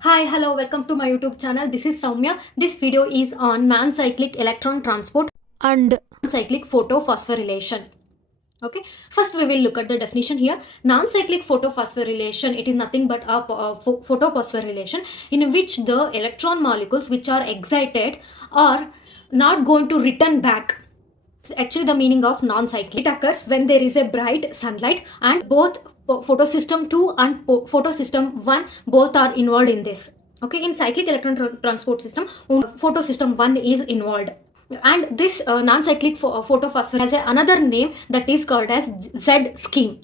Hi, hello, welcome to my YouTube channel. This is Soumya. This video is on non-cyclic electron transport and non-cyclic photophosphorylation. Okay, first we will look at the definition here. Non-cyclic photophosphorylation, it is nothing but a photophosphorylation in which the electron molecules which are excited are not going to return back. Actually the meaning of non-cyclic. It occurs when there is a bright sunlight and both photosystem 2 and photosystem 1 both are involved in this. Okay, in cyclic electron transport system, photosystem 1 is involved. And this non-cyclic photophosphorylation has another name that is called as Z scheme.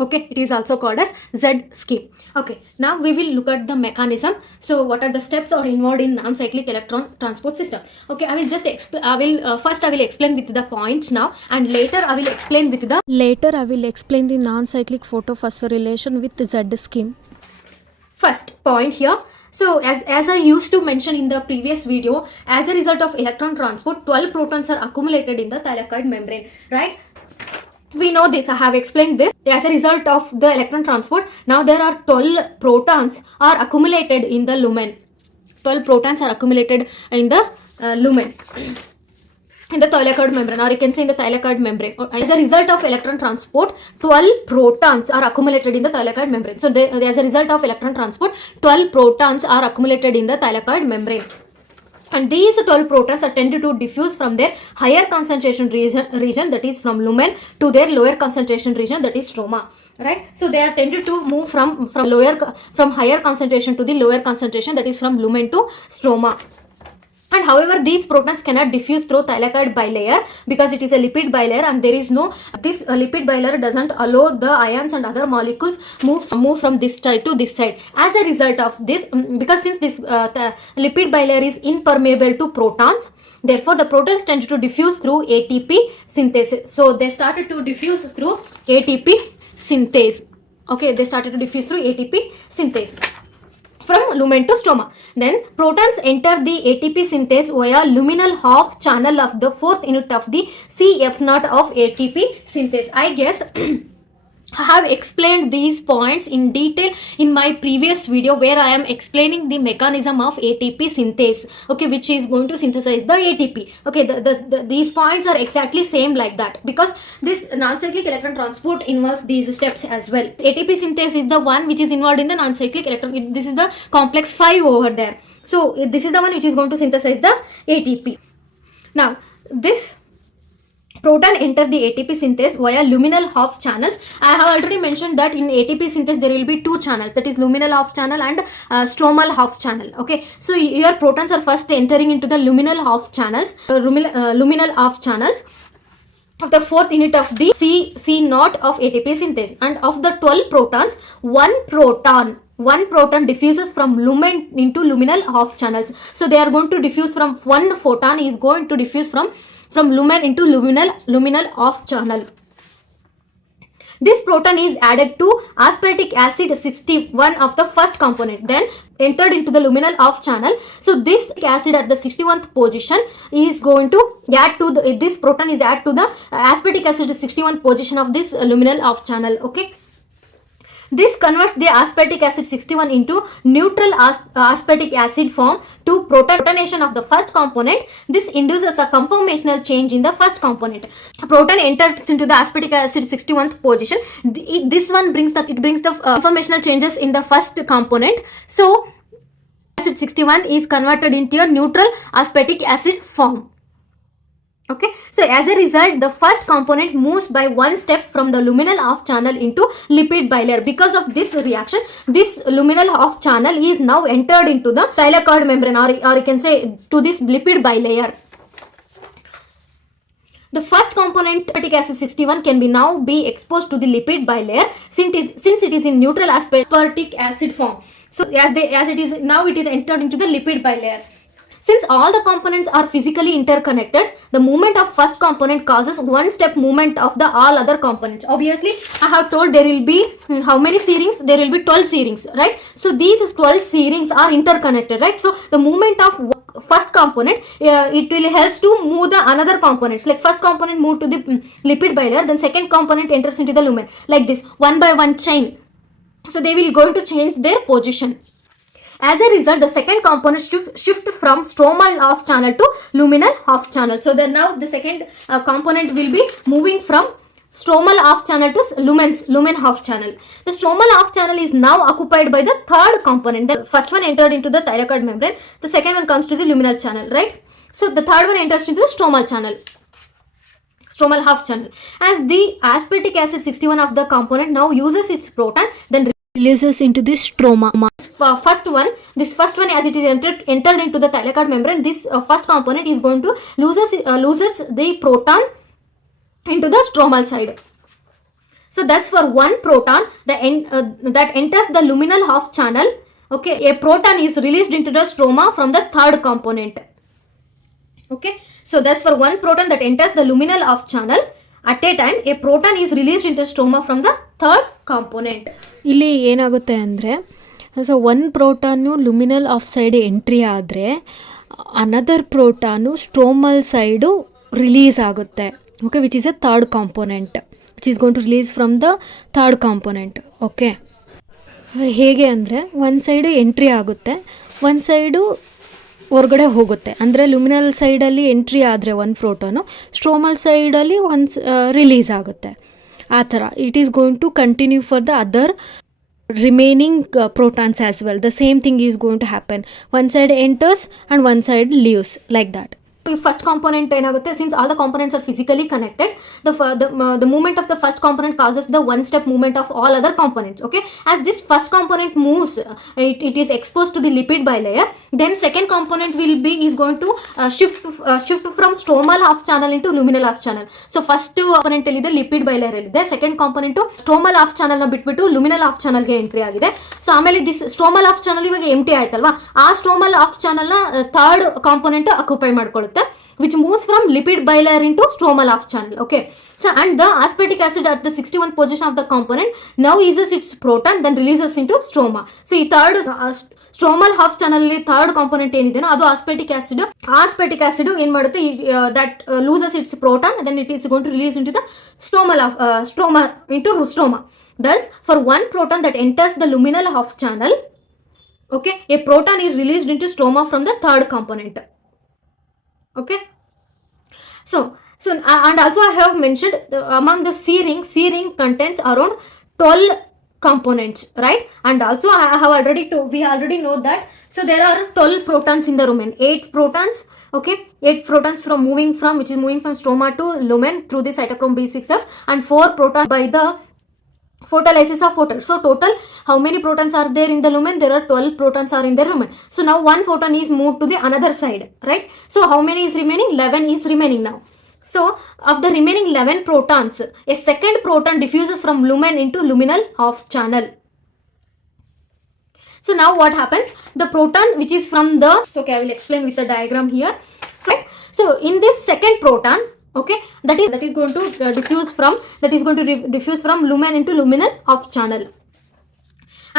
Okay, it is also called as Z scheme. Okay, now we will look at the mechanism. So what are the steps are involved in non-cyclic electron transport system? Okay, I will just explain. First I will explain with the points now, and later I will explain with the non-cyclic photophosphorylation with Z scheme. first point here. So as I used to mention in the previous video, as a result of electron transport, 12 protons are accumulated in the thylakoid membrane, right? We know this, I have explained this. As a result of the electron transport, now there are 12 protons are accumulated in the lumen. 12 protons are accumulated in the lumen, in the thylakoid membrane, or you can say in the thylakoid membrane. As a result of electron transport, 12 protons are accumulated in the thylakoid membrane. So as a result of electron transport, 12 protons are accumulated in the thylakoid membrane. And these 12 protons are tended to diffuse from their higher concentration region, that is from lumen, to their lower concentration region, that is stroma, right? So they are tended to move from higher concentration to the lower concentration, that is from lumen to stroma. And however, these protons cannot diffuse through thylakoid bilayer because it is a lipid bilayer, and there is no, this lipid bilayer doesn't allow the ions and other molecules move from this side to this side. As a result of this, because since this the lipid bilayer is impermeable to protons, therefore the protons tend to diffuse through ATP synthesis. So they started to diffuse through ATP synthase. Okay, they started to diffuse through ATP synthase from lumen to stroma. Then protons enter the ATP synthase via luminal half channel of the fourth unit of the CF0 of ATP synthase. I guess I have explained these points in detail in my previous video where I am explaining the mechanism of ATP synthase, okay, which is going to synthesize the ATP. Okay, these points are exactly same like that because this non-cyclic electron transport involves these steps as well. ATP synthase is the one which is involved in the non-cyclic electron. This is the complex 5 over there. So this is the one which is going to synthesize the ATP. Now this proton enter the ATP synthase via luminal half channels. I have already mentioned that in ATP synthase there will be two channels, that is luminal half channel and stromal half channel. Okay, so your protons are first entering into the luminal half channels, luminal half channels of the fourth unit of the C0 of ATP synthase, and of the 12 protons, one proton diffuses from lumen into luminal half channels. So they are going to diffuse from, one photon is going to diffuse from lumen into luminal half channel. This proton is added to aspartic acid 61 of the first component, then entered into the luminal half channel. So this acid at the 61th position is going to add to this proton is added to the aspartic acid 61th position of this luminal half channel. Okay, this converts the aspartic acid 61 into neutral aspartic acid form to protonation of the first component. This induces a conformational change in the first component. A proton enters into the aspartic acid 61th position. This one brings the conformational changes in the first component. So acid 61 is converted into a neutral aspartic acid form. Okay, so as a result, the first component moves by one step from the luminal half channel into lipid bilayer. Because of this reaction, this luminal half channel is now entered into the thylakoid membrane, or you can say to this lipid bilayer. The first component, aspartic acid 61, can be now be exposed to the lipid bilayer since it is in neutral aspartic acid form. So as it is now, it is entered into the lipid bilayer. Since all the components are physically interconnected, the movement of first component causes one step movement of the all other components. Obviously, I have told there will be how many C rings? There will be 12 C rings, right? So these 12 C rings are interconnected, right? So the movement of first component, it will helps to move the another components. Like first component move to the lipid bilayer, then second component enters into the lumen, like this, one by one chain. So they will going to change their position. As a result, the second component shift from stromal off channel to luminal off channel. So then now the second component will be moving from stromal off channel to lumen off channel. The stromal off channel is now occupied by the third component. The first one entered into the thylakoid membrane. The second one comes to the luminal channel, right? So the third one enters into the stromal channel, stromal half channel. As the aspartic acid 61 of the component now uses its proton, then Releases into the stroma. this first one as it is entered into the thylakoid membrane, this first component is going to loses the proton into the stromal side. So that's for one proton that enters the luminal half channel. Okay, a proton is released into the stroma from the third component. Okay, so that's for one proton that enters the luminal half channel. At a time, a proton is released into the stroma from the third component. ಇಲ್ಲಿ ಏನಾಗುತ್ತೆ ಅಂದರೆ, so one proton lumenal of side entry ಆದರೆ another proton stromal side release ಆಗುತ್ತೆ. Okay, which is a third component which is going to release from the third component. Okay, ಹೇಗೆ ಅಂದರೆ ಒಂದು side entry ಆಗುತ್ತೆ, ಒಂದು ಸೈಡು ಹೊರಗಡೆ ಹೋಗುತ್ತೆ. ಅಂದರೆ ಲುಮಿನಲ್ ಸೈಡಲ್ಲಿ ಎಂಟ್ರಿ ಆದರೆ ಒಂದು ಪ್ರೋಟಾನು, ಸ್ಟ್ರೋಮಲ್ ಸೈಡಲ್ಲಿ ರಿಲೀಸ್ ಆಗುತ್ತೆ. ಆ ಥರ it is going to continue for the other remaining protons as well. The same thing is going to happen. One side enters and one side leaves, like that. First component ಏನಾಗುತ್ತೆ, since all the components are physically connected, the movement of the first component causes the one step movement of all other components. Okay, as this first component moves, it is exposed to the lipid bilayer, then second component is going to shift from stromal half channel into luminal half channel. So first component ಇದೆ lipid bilayer ಇದೆ, second component stromal half channel ನ ಬಿಟ್ಬಿಟ್ಟು luminal half channel ಗೆ entry ಆಗಿದೆ. So ಆಮೇಲೆ this stromal half channel ಇವಾಗ ಎಂಟಿ ಆಯ್ತಲ್ವಾ, ಆ stromal half channel ನ ಥರ್ಡ್ ಕಾಂಪೊನೆಂಟ್ ಆಕ್ಯುಪೈ ಮಾಡ್ಕೊಳ್ಳುತ್ತೆ, which moves from lipid bilayer into stromal half channel. Okay, so and the aspartic acid at the 61th position of the component now uses its proton, then releases into stroma. So ಈ third stromal half channel ಅಲ್ಲಿ third component ಏನಿದೆನೋ ಅದು aspartic acid ಏನು ಮಾಡುತ್ತೆ, that loses its proton, then it is going to release into the stroma. Thus for one proton that enters the luminal half channel, okay, a proton is released into stroma from the third component. Okay, so and also I have mentioned among the C ring contains around 12 components, right? And also I have we already know that, so there are 12 protons in the lumen, 8 protons. Okay, 8 protons which is moving from stroma to lumen through the cytochrome B6F, and 4 protons by the photolysis of photon. So total how many protons are there in the lumen? There are 12 protons are in the lumen. So now one photon is moved to the another side, right? So how many is remaining? 11 is remaining now. So of the remaining 11 protons, a second proton diffuses from lumen into luminal half channel. So now what happens, the proton which is from the, okay, I will explain with the diagram here. So in this second proton, okay, that is going to diffuse from lumen into luminal half channel,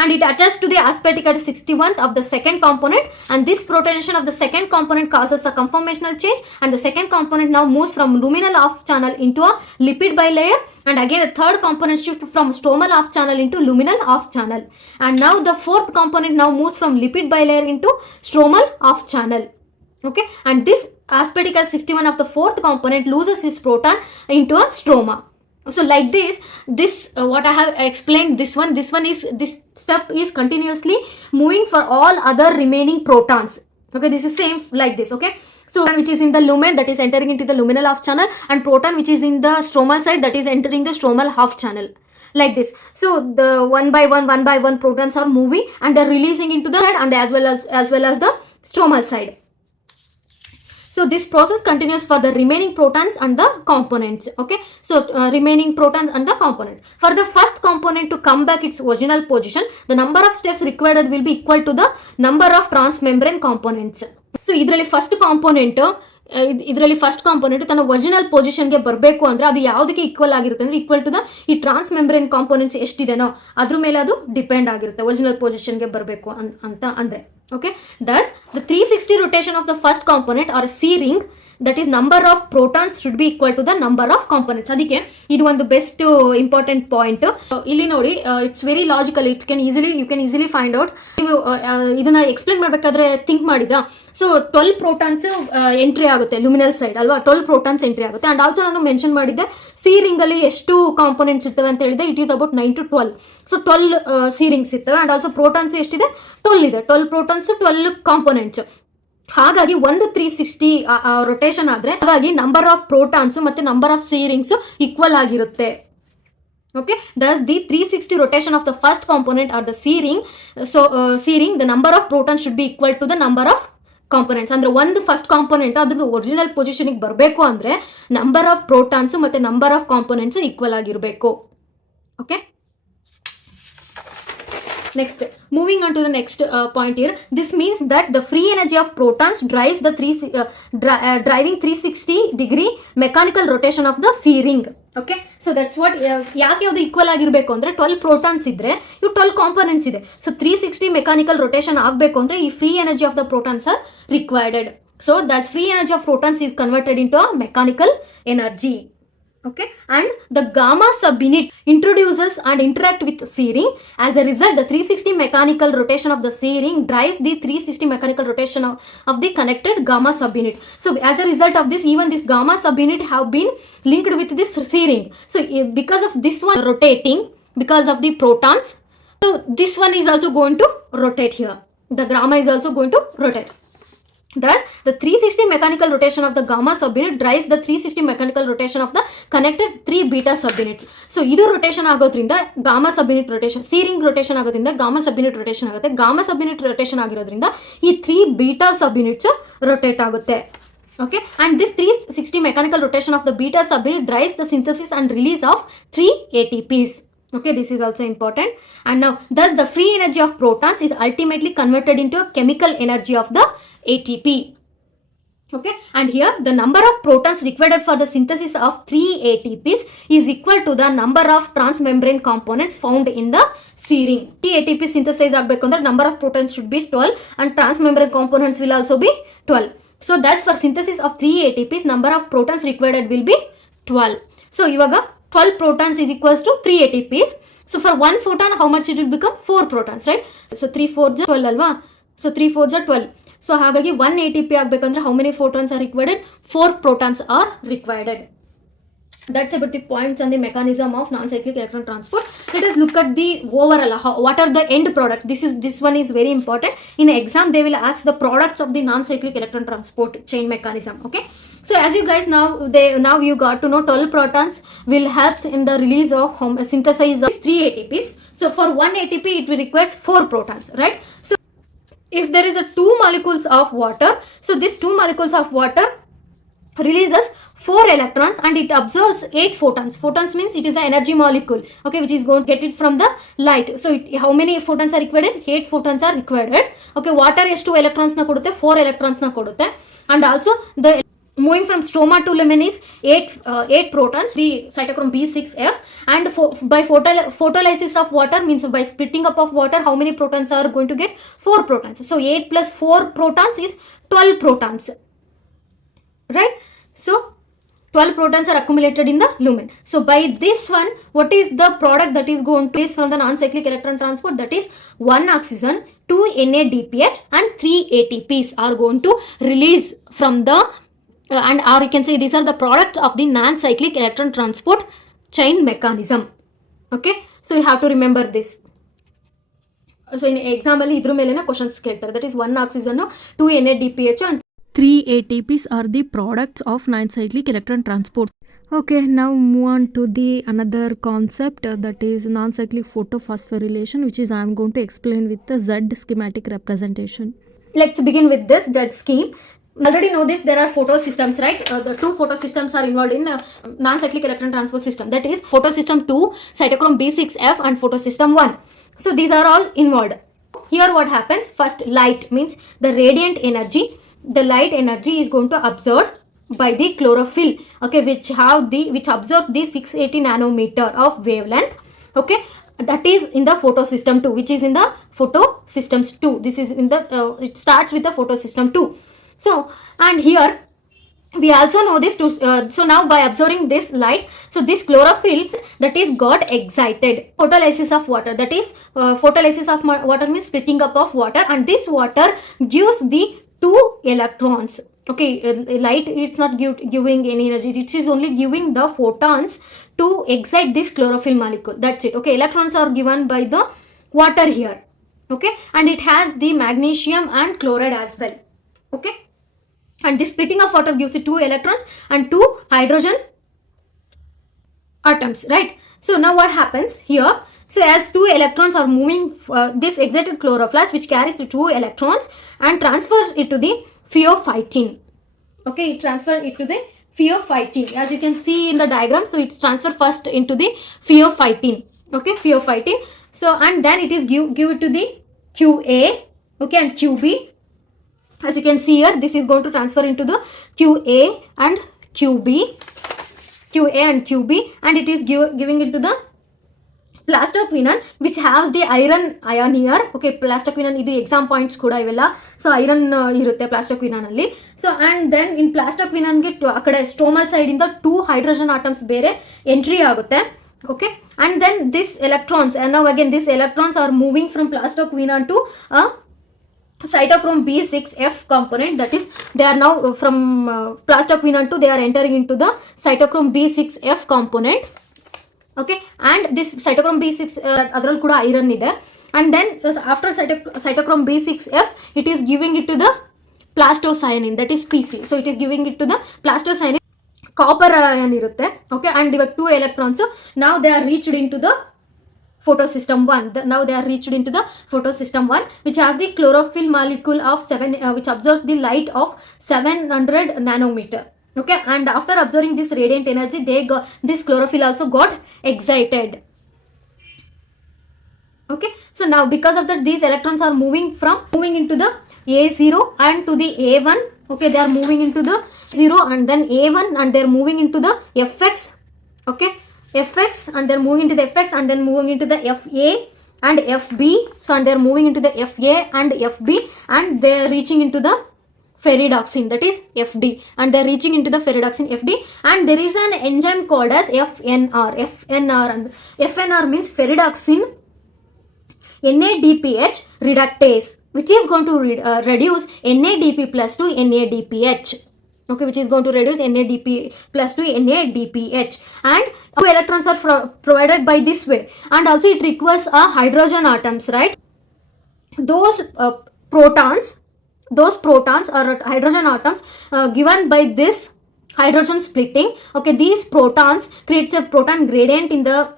and it attaches to the aspartic acid 61th of the second component, and this protonation of the second component causes a conformational change, and the second component now moves from luminal half channel into a lipid bilayer, and again the third component shifts from stromal half channel into luminal half channel, and now the fourth component now moves from lipid bilayer into stromal half channel. Okay, and this aspartic acid 61 of the fourth component loses its proton into a stroma. So like this what I have explained, this step is continuously moving for all other remaining protons. Okay, this is same like this. Okay, so which is in the lumen, that is entering into the luminal half channel, and proton which is in the stromal side, that is entering the stromal half channel, like this. So the one by one protons are moving, and they're releasing into the head, and as well as the stromal side. So this process continues for the remaining protons and the components. Okay, so remaining protons and the components. For the first component to come back its original position, the number of steps required will be equal to the number of transmembrane components. So ಇದರಲ್ಲಿ first component ತನ್ನ original ಪೊಸಿಷನ್ಗೆ ಬರಬೇಕು ಅಂದರೆ ಅದು ಯಾವುದಕ್ಕೆ equal ಆಗಿರುತ್ತೆ ಅಂದರೆ equal to the ಈ transmembrane components ಎಷ್ಟಿದೆನೋ ಅದ್ರ ಮೇಲೆ ಅದು ಡಿಪೆಂಡ್ ಆಗಿರುತ್ತೆ, ಒರಿಜಿನಲ್ ಪೊಸಿಷನ್ಗೆ ಬರಬೇಕು ಅಂತ ಅಂದರೆ. Okay, thus the 360 rotation of the first component or C ring, that is number of protons should be equal to the number of components. ಅದಕ್ಕೆ ಇದು ಒಂದು ಬೆಸ್ಟ್ ಇಂಪಾರ್ಟೆಂಟ್ ಪಾಯಿಂಟ್. ಇಲ್ಲಿ ನೋಡಿ, it's very logical, you can easily find out. ನೀವು ಇದನ್ನ explain ಮಾಡಬೇಕಾದ್ರೆ think ಮಾಡಿದ. So 12 protons entry ಆಗುತ್ತೆ ಲುಮಿನಲ್ ಸೈಡ್ ಅಲ್ವಾ, 12 ಪ್ರೋಟಾನ್ಸ್ ಎಂಟ್ರಿ ಆಗುತ್ತೆ. ಅಂಡ್ ಆಲ್ಸೋ ನಾನು ಮೆನ್ಷನ್ ಮಾಡಿದ್ದೆ ಸಿ ರಿಂಗ್ ಅಲ್ಲಿ ಎಷ್ಟು ಕಾಂಪೋನೆಂಟ್ಸ್ ಇರ್ತವೆ ಅಂತ ಹೇಳಿದೆ, it is about 9 to 12. So 12 C rings ಇರ್ತವೆ. ಅಂಡ್ ಆಲ್ಸೋ ಪ್ರೋಟಾನ್ಸ್ ಎಷ್ಟಿದೆ, 12 ಇದೆ. 12 ಪ್ರೋಟಾನ್ಸ್, 12 ಕಾಂಪೋನೆಂಟ್ಸ್. ಹಾಗಾಗಿ ಒಂದು 360 ರೊಟೇಷನ್ ಆದ್ರೆ ಹಾಗಾಗಿ ನಂಬರ್ ಆಫ್ ಪ್ರೋಟಾನ್ಸ್ ಮತ್ತೆ number of C rings equal ಆಗಿರುತ್ತೆ. Okay, thus the 360 rotation of the first component or the C ring, C ring, the number of protons should be equal to the number of components. ಅಂದ್ರೆ ಒಂದು first component ಅದ್ರದ್ದು original ಪೊಸಿಷನ್ಗೆ ಬರಬೇಕು ಅಂದ್ರೆ number of protons ಮತ್ತೆ number of components equal ಆಗಿರಬೇಕು. Okay, next, moving on to the next point here. This means that the free energy of protons drives the driving 360 degree mechanical rotation of the C ring. Okay, so that's what ಯಾಕೆ ಅದು equal ಆಗಿರಬೇಕು ಅಂದ್ರೆ 12 protons ಇದ್ರೆ ಇವು 12 components ಇದೆ. So 360 mechanical rotation ಆಗಬೇಕು ಅಂದ್ರೆ ಈ free energy of the protons R required. So that's free energy of protons is converted into a mechanical energy. Okay, and the gamma subunit introduces and interact with C ring. As a result, the 360 mechanical rotation of the C ring drives the 360 mechanical rotation of the connected gamma subunit. So as a result of this, even this gamma subunit have been linked with this C ring. So because of this one rotating, because of the protons, so this one is also going to rotate here. The gamma is also going to rotate. Thus, the 360 mechanical rotation of the gamma subunit drives the 360 mechanical rotation of the connected 3 beta subunits. So, ಇದು rotation ಆಗೋದ್ರಿಂದ gamma subunit rotation, C ring rotation ಆಗೋದ್ರಿಂದ gamma subunit rotation ಆಗುತ್ತೆ. gamma subunit rotation ಆಗಿರೋದ್ರಿಂದ ಈ 3 beta subunits rotate ಆಗುತ್ತೆ. Okay, and this 360 mechanical rotation of the beta subunit drives the synthesis and release of 3 ATPs. Okay, this is also important. And now, thus the free energy of protons is ultimately converted into a chemical energy of the ATP. Okay, and here the number of protons required for the synthesis of 3 ATPs is equal to the number of transmembrane components found in the C ring. 3 ATP synthesize ಆಗಬೇಕು ಅಂದ್ರೆ number of protons should be 12 and transmembrane components will also be 12. So thus for synthesis of 3 ATPs, number of protons required will be 12. So ಇವಾಗ 12 protons is equals to 3 ATPs. So for 1 photon, how much it will become? 4 protons, right? So 3 4s are 12 alva. So 3 4s are 12. So ಹಾಗಾಗಿ 1 ATP ಆಗಬೇಕಂದ್ರೆ how many photons are required? 4 protons are required. That's about the points and the mechanism of non-cyclic electron transport. Let us look at the overall, what are the end products. This one is very important. In exam they will ask the products of the non-cyclic electron transport chain mechanism. Okay, so as you guys now you got to know 12 protons will help in the release of synthesis of 3 ATPs. So for 1 ATP it will requires 4 protons, right? So if there is a 2 molecules of water, so these 2 molecules of water releases 4 electrons and it absorbs 8 photons. Photons means it is an energy molecule, okay, which is going to get it from the light. So how many photons are required? 8 photons are required. Okay, water is 2 electrons na kodutte, 4 electrons na kodutte. And also the moving from stroma to lumen is 8 protons, the cytochrome B6F. And by photolysis of water means by splitting up of water, how many protons are going to get? 4 protons. So 8 plus 4 protons is 12 protons, right? So 12 protons are accumulated in the lumen. So by this one, what is the product that is going to is from the non-cyclic electron transport? That is 1 oxygen, 2 NADPH and 3 ATPs are going to release from the and or you can say these are the products of the non-cyclic electron transport chain mechanism. Okay, so you have to remember this. So in example idru melena questions keltare, that is 1 oxygen, 2 NADPH and 3 ATPs are the products of non-cyclic electron transport. Okay, now move on to the another concept that is non-cyclic photophosphorylation, which is I am going to explain with the Z schematic representation. Let's begin with this Z scheme. Already know this, there are photosystems, right? The 2 photosystems are involved in non-cyclic electron transport system. That is photosystem 2, cytochrome B6F and photosystem 1. So these are all involved. Here what happens? First, light means the radiant energy. The light energy is going to absorb by the chlorophyll, okay, which absorb the 680 nanometer of wavelength. Okay, that is in the photosystem 2, which is in the photosystems 2. This is in the it starts with the photosystem 2. So, and here we also know this to so now by observing this light, so this chlorophyll that is got excited. Photolysis of water, that is photolysis of water means splitting up of water, and this water gives the 2 electrons. Okay, light, it's not giving any energy, it is only giving the photons to excite this chlorophyll molecule. That's it. Okay, electrons are given by the water here. Okay, and it has the magnesium and chloride as well. Okay, and this splitting of water gives the 2 electrons and 2 hydrogen atoms, right? So now what happens here? So as 2 electrons are moving, this excited chloroplast which carries the 2 electrons and transfers it to the pheophytin. Okay, it transfers it to the pheophytin, as you can see in the diagram. So it's transferred first into the pheophytin. Okay, pheophytin. So and then it is give it to the QA. Okay, and QB. As you can see here, this is going to transfer into the QA and QB, and it is giving it to the plastoquinone, which has the iron ion here. Okay, plastoquinone idu exam points kuda ivella. So iron irutte plastoquinone alli. So and then in plastoquinone ge akade stromal side inda 2 hydrogen atoms bere entry agutte. Okay, and then this electrons, and now again this electrons are moving from plastoquinone to a cytochrome B6F component, that is they are now from plastoquinone to they are entering into the cytochrome B6F component. Okay, and this cytochrome B6 adral kuda iron ide, and then after cytochrome B6F it is giving it to the plastocyanin, that is PC. So it is giving it to the plastocyanin, copper ion irutte. Okay, and iವಾಗ 2 electrons now they are reached into the photosystem 1. Now they are reached into the photosystem 1, which has the chlorophyll molecule of 7 which absorbs the light of 700 nanometer. Okay, and after absorbing this radiant energy, this chlorophyll also got excited. Okay, so now because of that these electrons are moving into the A0 and to the A1. Okay, they are moving into the 0 and then A1, and they are moving into the FX. Okay, FX, and they're moving into the FX, and then moving into the FA and FB. So and they're moving into the FA and FB, and they're reaching into the ferredoxin, that is FD, and they're reaching into the ferredoxin FD, and there is an enzyme called as FNR, and FNR means ferredoxin NADPH reductase, which is going to reduce NADP plus to NADPH. Okay, which is going to reduce NADP plus to NADPH, and 2 electrons are provided by this way, and also it requires a hydrogen atoms, right? Those protons or hydrogen atoms given by this hydrogen splitting. Okay, these protons creates a proton gradient in the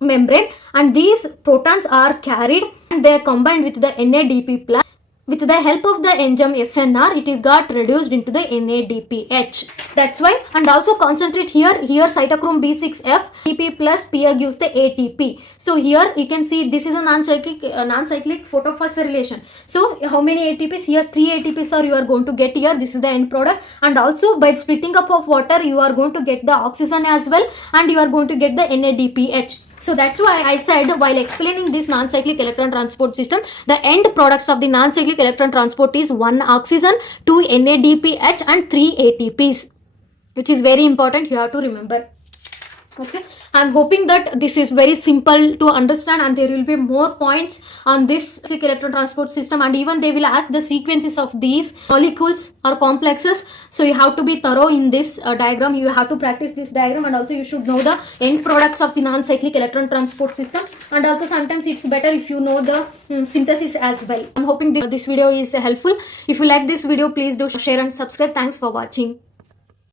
membrane, and these protons are carried and they are combined with the NADP plus. With the help of the enzyme FNR, it is got reduced into the NADPH. That's why, and also concentrate here cytochrome B6F, ATP plus PA gives the ATP. So here you can see this is a non-cyclic photophosphorylation. So how many ATPs here? 3 ATPs are you are going to get here. This is the end product, and also by splitting up of water you are going to get the oxygen as well, and you are going to get the NADPH. So that's why I said while explaining this non-cyclic electron transport system, the end products of the non-cyclic electron transport is 1 oxygen, 2 NADPH and 3 ATPs, which is very important, you have to remember. Okay, I'm hoping that this is very simple to understand, and there will be more points on this electron transport system, and even they will ask the sequences of these molecules or complexes. So you have to be thorough in this diagram. You have to practice this diagram, and also you should know the end products of the non-cyclic electron transport system, and also sometimes it's better if you know the synthesis as well. I'm hoping this video is helpful. If you like this video, please do share and subscribe. Thanks for watching.